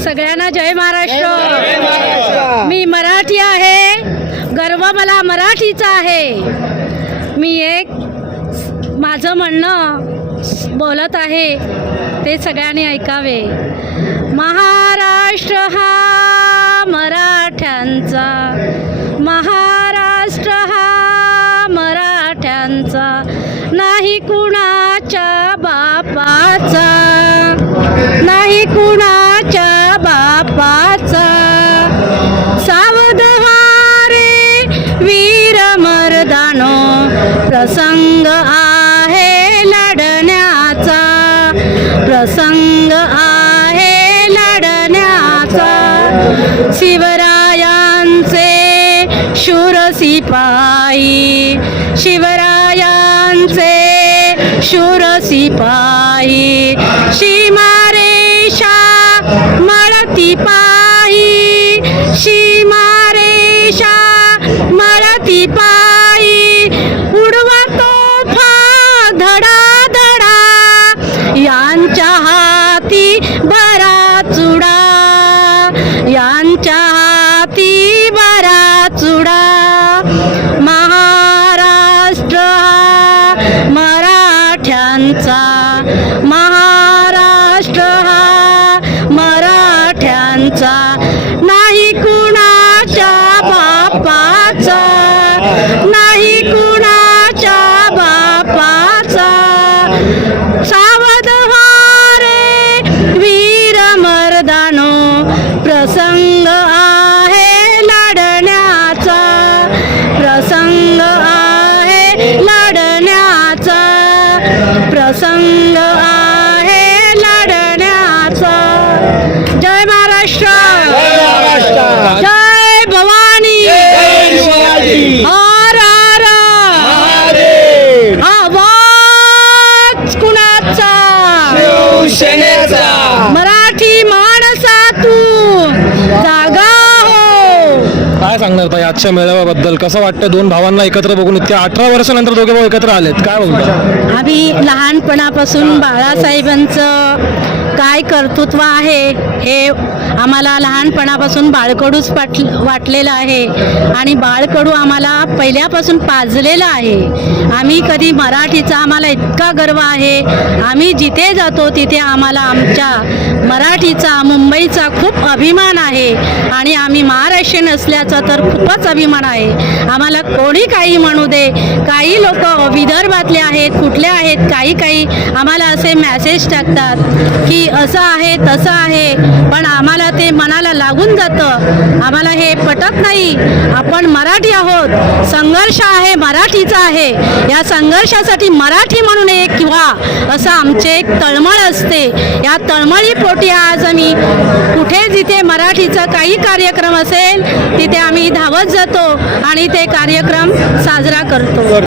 सगळ्यांना जय महाराष्ट्र। मी मराठी आहे, गर्व मला मराठीचा आहे। मी एक माझं म्हणणं बोलत आहे, ते सगळ्यांनी ऐकावे। महाराष्ट्र हा मराठ्यांचा, महाराष्ट्र हा मराठ्यांचा, नाही कुणाच्या बापाचा, नाही कुणाच्या बापाचा। सावध व्हा रे वीर मर्दानो, प्रसंग आहे लढण्याचा, प्रसंग आहे लढण्याचा। शिवरायांचे शूर सिपाई, शिवरायांचे शूर सिपाई, सीमारेषा मळती पायी, सीमारेषा मळती पायी। उडवा तोफा धडा धडा, यांच्या हाती बरा चुडा, यांच्या हाती बरा चुडा। महाराष्ट्र हा मराठ्यांचा, महाराष्ट्र हा मराठ्यांचा, नाही कुणाच्या बापाचा, नाही कुणाच्या बापाचा। सावध व्हा रे वीर मर्दानो, प्रसंग आहे लढण्याचा, प्रसंग आहे लढण्याचा, प्रसंग आहे लढण्याचा। जय महाराष्ट्र, जय भवानी, हर हर आवाज कुणाचा, शिवसेनेचा। मराठी माणसा तू जागा हो। काय सांगणार ताई आजच्या मेळाव्याबद्दल? कसं वाटतं दोन भावांना एकत्र बघून? इतक्या 18 वर्षानंतर दोघे भाऊ एकत्र आलेत, काय बोलतो? आम्ही लहानपणापासून बाळासाहेबांचं काय कर्तृत्व आहे हे आम्हाला लहानपणापासून बाळकडूच वाटलेलं आहे, आणि बाळकडू आम्हाला पहिल्यापासून पाजलेलं आहे। आम्ही कधी मराठीचा आम्हाला इतका गर्व आहे, आम्ही जिथे जातो तिथे आम्हाला आमच्या मराठीचा, मुंबईचा खूप अभिमान आहे, आणि आम्ही महाराष्ट्रीयन असल्याचा तर खूपच अभिमान आहे। आम्हाला कोणी काही म्हणू दे, काही लोक विदर्भातले आहेत, कुठले आहेत, काही आम्हाला असे मेसेज टाकतात की असं आहे तसं आहे, पण आम्हाला ते मनाला लागून जातं, आम्हाला हे पटत नाही। आपण मराठी आहोत, संघर्ष आहे मराठीचा आहे, या संघर्षासाठी मराठी म्हणून एक व्हा असं आमचे एक तळमळ असते। या तळमळीपोटी आज आम्ही कुठे जिथे मराठीचा काही कार्यक्रम असेल तिथे आम्ही धावत जातो आणि ते कार्यक्रम साजरा करतो।